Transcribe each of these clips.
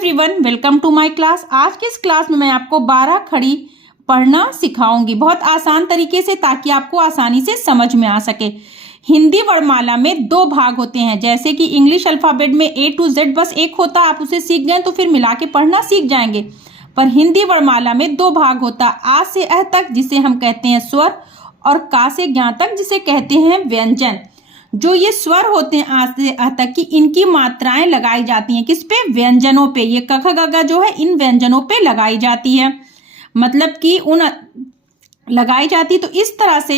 Everyone, welcome to my class. आज की इस क्लास में मैं आपको 12 खड़ी पढ़ना सिखाऊंगी बहुत आसान तरीके से, ताकि आपको आसानी से समझ में आ सके। हिंदी वर्णमाला में 2 भाग होते हैं, जैसे कि इंग्लिश अल्फाबेट में A to Z बस एक होता, आप उसे सीख गए तो फिर मिला के पढ़ना सीख जाएंगे। पर हिंदी वर्णमाला में 2 भाग होता, आ से अ तक जिसे हम कहते हैं स्वर, और का से ज्ञ तक जिसे कहते हैं व्यंजन। जो ये स्वर होते हैं आ से अ तक की, इनकी मात्राएं लगाई जाती हैं किस पे? व्यंजनों पे। ये क ख ग घ जो है इन व्यंजनों पे लगाई जाती है, मतलब कि उन लगाई जाती। तो इस तरह से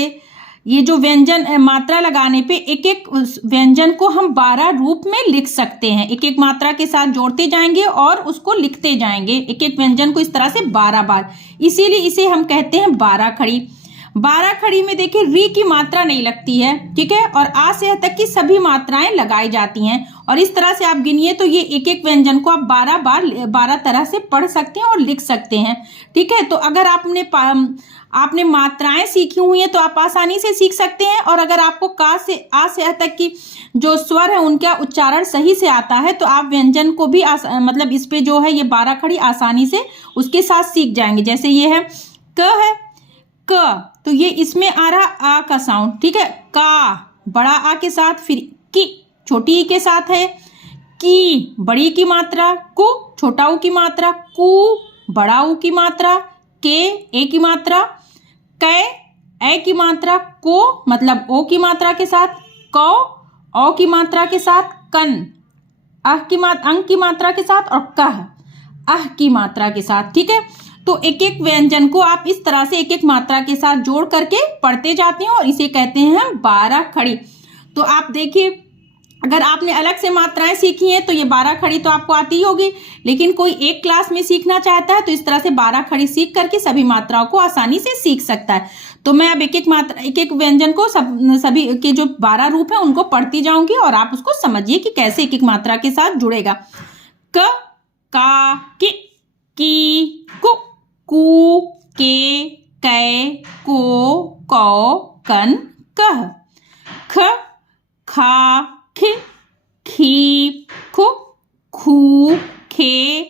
ये जो व्यंजन मात्रा लगाने पे एक एक व्यंजन को हम 12 रूप में लिख सकते हैं। एक एक मात्रा के साथ जोड़ते जाएंगे और उसको लिखते जाएंगे, एक एक व्यंजन को इस तरह से 12 बार। इसीलिए इसे हम कहते हैं 12 खड़ी। 12 खड़ी में देखिए री की मात्रा नहीं लगती है, ठीक है, और आ से अ तक की सभी मात्राएं लगाई जाती हैं। और इस तरह से आप गिनिए तो ये एक एक व्यंजन को आप 12 बार 12 तरह से पढ़ सकते हैं और लिख सकते हैं, ठीक है। तो अगर आपने मात्राएं सीखी हुई हैं तो आप आसानी से सीख सकते हैं। और अगर आपको का से आ से अ तक की जो स्वर है उनका उच्चारण सही से आता है तो आप व्यंजन को भी मतलब इस पे जो है ये 12 खड़ी आसानी से उसके साथ सीख जाएंगे। जैसे ये है क, तो ये इसमें आ रहा आ का साउंड, ठीक है। का बड़ा आ के साथ, फिर की छोटी ई के साथ है, की बड़ी की मात्रा, कु छोटा ऊ की मात्रा, कु बड़ा ऊ की मात्रा, के ए की मात्रा, कै ए की मात्रा, को मतलब ओ की मात्रा के साथ, कौ औ की मात्रा के साथ, कन अंक की मात्रा के साथ, और कह अह की मात्रा के साथ, ठीक है। तो एक एक व्यंजन को आप इस तरह से एक एक मात्रा के साथ जोड़ करके पढ़ते जाते हैं और इसे कहते हैं हम 12 खड़ी। तो आप देखिए, अगर आपने अलग से मात्राएं सीखी हैं तो ये 12 खड़ी तो आपको आती ही होगी, लेकिन कोई एक क्लास में सीखना चाहता है तो इस तरह से 12 खड़ी सीख करके सभी मात्राओं को आसानी से सीख सकता है। तो मैं अब एक एक मात्रा, एक एक व्यंजन को सभी के जो 12 रूप है उनको पढ़ती जाऊंगी और आप उसको समझिए कि कैसे एक एक मात्रा के साथ जुड़ेगा। क, का, की, कु, कू, के, कै, को, कौ, कन, कह, ख, खा, खि, खी, खु, खू, खे,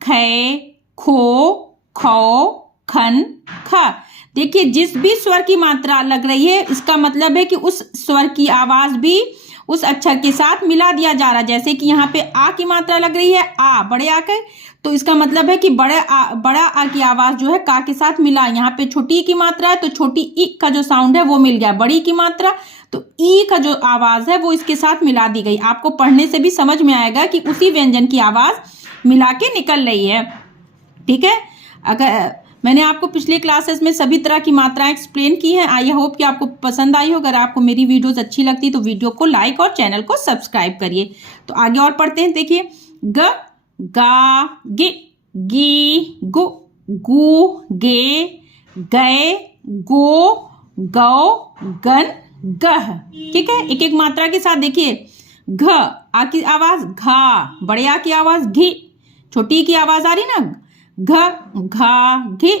खे, खो, खौ, खन, खा। देखिए जिस भी स्वर की मात्रा लग रही है इसका मतलब है कि उस स्वर की आवाज भी उस अक्षर के साथ मिला दिया जा रहा है। जैसे कि यहाँ पे आ की मात्रा लग रही है, आ बड़े आ के, तो इसका मतलब है कि बड़ा आ की आवाज जो है का के साथ मिला। यहाँ पे छोटी की मात्रा है तो छोटी ई का जो साउंड है वो मिल गया। बड़ी की मात्रा तो ई का जो आवाज है वो इसके साथ मिला दी गई। आपको पढ़ने से भी समझ में आएगा कि उसी व्यंजन की आवाज मिला के निकल रही है, ठीक है। अगर मैंने आपको पिछले क्लासेस में सभी तरह की मात्राएं एक्सप्लेन की हैं, आई होप कि आपको पसंद आई हो। अगर आपको मेरी वीडियोस अच्छी लगती तो वीडियो को लाइक और चैनल को सब्सक्राइब करिए। तो आगे और पढ़ते हैं। देखिए ग, गा, गे, गी, गु, गू, गे, गए, गो, गौ, गन, गह, ठीक है। एक एक मात्रा के साथ देखिए, घ आ की आवाज घा, बड़े आ की आवाज घी, छोटी की आवाज आ रही ना, घ, घा, घे,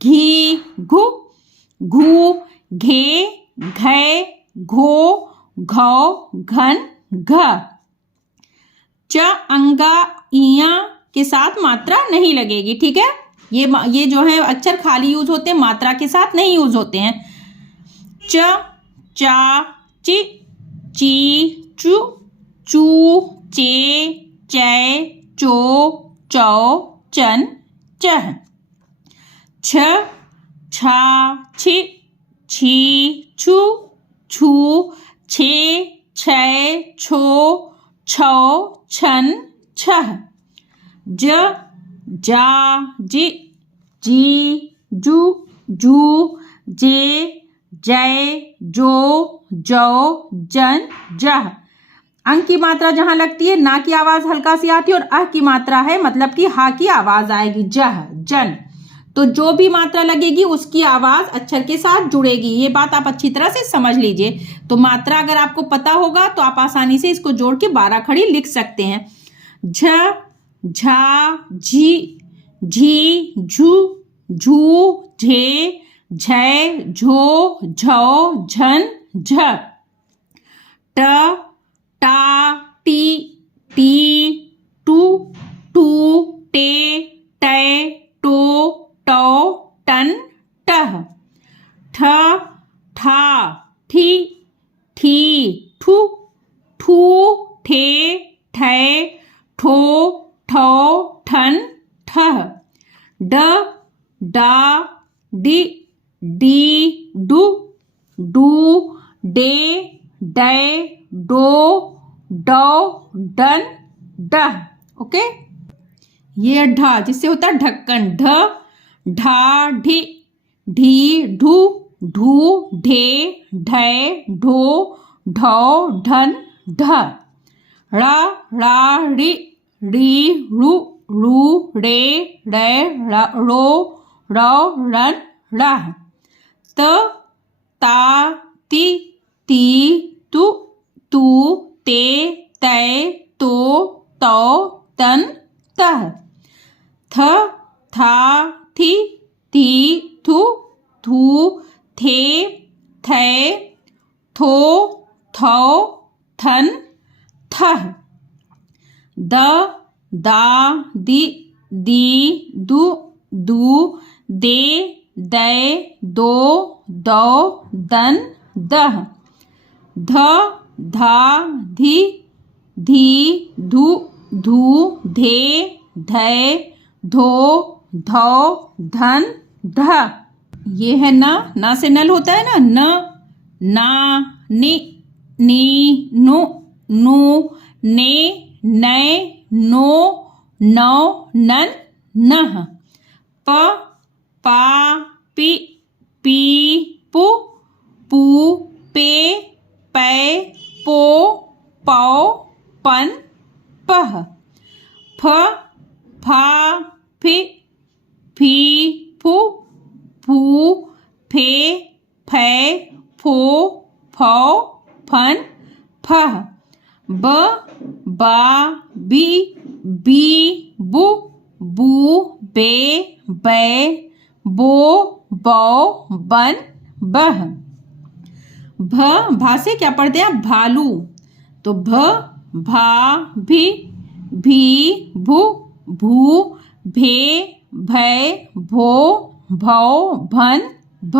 घी, घु, घू, घे, घे, घो, घौ, घन, घ। च, अंगा, इया के साथ मात्रा नहीं लगेगी, ठीक है। ये जो है अक्षर खाली यूज होते हैं, मात्रा के साथ नहीं यूज होते हैं। च, चा, चि, ची, चू, चू, चे, चै, चो, चौ, चन, चह। छ, छा, छि, छी, छु, छू, छे, छै, छो, छौ, छन, छह। ज, जा, जी, जी, जू, जू, जे, जय, जो, जौ, जन, जह। अंक की मात्रा जहां लगती है ना की आवाज हल्का सी आती है, और अह की मात्रा है मतलब कि हा की आवाज आएगी, जह, जन। तो जो भी मात्रा लगेगी उसकी आवाज अक्षर के साथ जुड़ेगी। ये बात आप अच्छी तरह से समझ लीजिए। तो मात्रा अगर आपको पता होगा तो आप आसानी से इसको जोड़ के 12 खड़ी लिख सकते हैं। झ, झा, झी, झी, झू, झू, झे, झै, झो, झौ, झन, झ। ट, टा, टी, टी, टू, टू, टे टै टो टौ टन टह। ठ ठा ठीठी ठू ठू ठे ठै ठो ठौ ठन ठह। ड डा डी डी डू डू डे डै डो डौ डन डह। ओके, ये ढ जिससे होता है ढक्कन। ढ ढा ढी ढी ढू ढू ढे ढै ढो ढौ ढन ढ। ड़ ड़ा ड़ी ड़ी रू रू रे रै रो रौ रन रह। त ता ती ती तु तू ते तै तो तौ तन तह। थ था थी ती थू थू थे थे थो थौ थन थह। द दा दी दी दू दू दे दै दो दौ दन दह। ध धा धी धी धू धू धे धै धो धौ धन ढ। ये है ना से नल होता है ना। न ना नि नी नु नु ने नै नो नौ नन नह। प पा पी पी पू पू पे पै पो पौ पन पह। फ फा फी फी फू फू फे फै फो फौ फन फह। ब बा बी बी बू बू बे बै बो बौ बन बह। भ भा से क्या पढ़ते हैं भालू, तो भ भा भी भी भू भू भे भै भो भौ भन भ।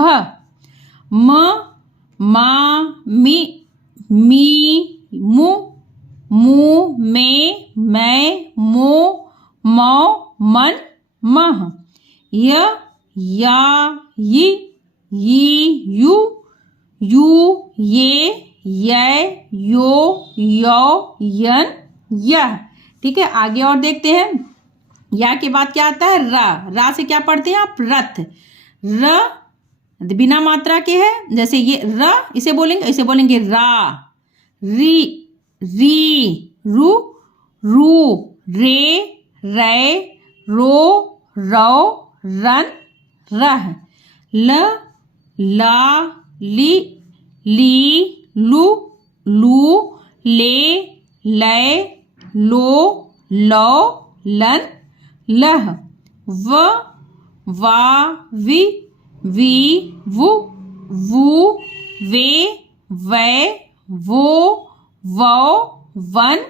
म मा मी मी मु मू मे मैं मो मौ मन मह। य या यी यी यू यू ये यै यो यौ यन यह। ठीक है, आगे और देखते हैं। या के बाद क्या आता है रा। रा से क्या पढ़ते हैं आप रथ। र बिना मात्रा के है, जैसे ये र इसे बोलेंगे रा। री री रू रू रे रै रो रौ रन रह। ल ला ली ली लू लू ले लै लो लौ लन लह। व वा वी वी वु वू वे वै वो वौ वन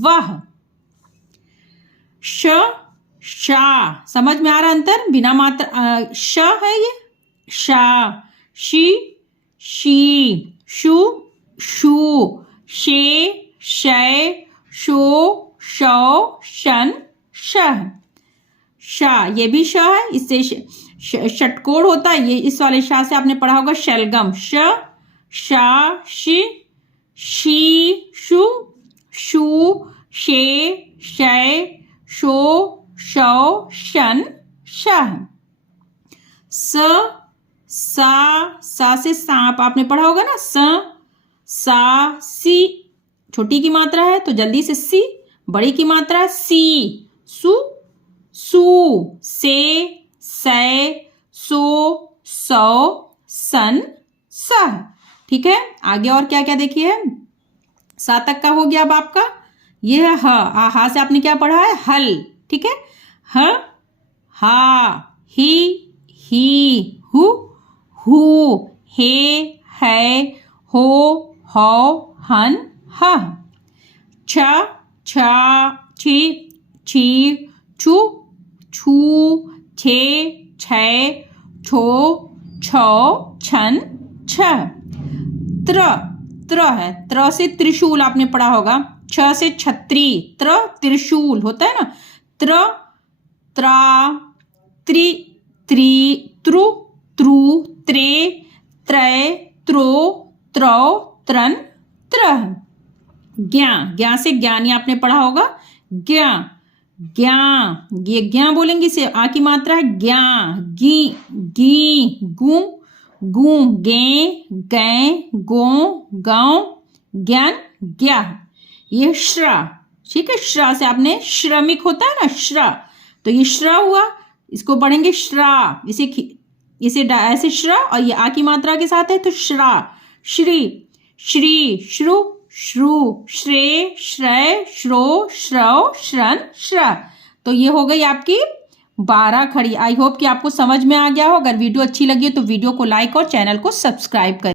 वह। श शा समझ में आ रहा अंतर, बिना मात्रा श है ये। शा शी शी शु शू शे शै शो शौ शन शह। शा ये भी श है, इससे षटकोण होता है। ये इस वाले शा से आपने पढ़ा होगा शलगम। श शा शी शी शु शू शे शै शो शौ शन शह। स सा से सांप आपने पढ़ा होगा ना। सा सी छोटी की मात्रा है तो जल्दी से सी, बड़ी की मात्रा है सी। सु सू से सै सो सौ सन सह। ठीक है, आगे और क्या क्या देखिए। सा तक का हो गया अब आपका। ये है ह। हा से आपने क्या पढ़ा है हल। ठीक है, ह हा ही ही हु हु हे है हो हौ हन ह। छ छा छी छी छु, छू, छे, छै, छो, छौ, छन, छह। त्र है, त्र से त्रिशूल आपने पढ़ा होगा, छ से छतरी, त्रिशूल होता है ना। त्र, त्रा, त्रि, त्रि,त्रु, त्रु, त्रे, त्रय, त्रो, त्रौ, त्रन, त्रह। ज्ञा से ज्ञानी आपने पढ़ा होगा, ज्ञा, ज्ञा, ये ज्ञा बोलेंगे, इसे आ की मात्रा है ज्ञा। गी, गी, गु, गु, गे, गै, गो, गांव, ज्ञान, ज्ञा। ये श्रा, ठीक है, श्रा से आपने श्रमिक होता है ना, श्रा, तो ये श्रा हुआ, इसको पढ़ेंगे श्रा, इसे ऐसे श्रा, और ये आ की मात्रा के साथ है तो श्रा। श्री, श्री, श्रु, श्रु, श्रे, श्रय, श्रो, श्रव, श्रन, श्र। तो ये हो गई आपकी 12 खड़ी। आई होप कि आपको समझ में आ गया हो। अगर वीडियो अच्छी लगी तो वीडियो को लाइक और चैनल को सब्सक्राइब करें।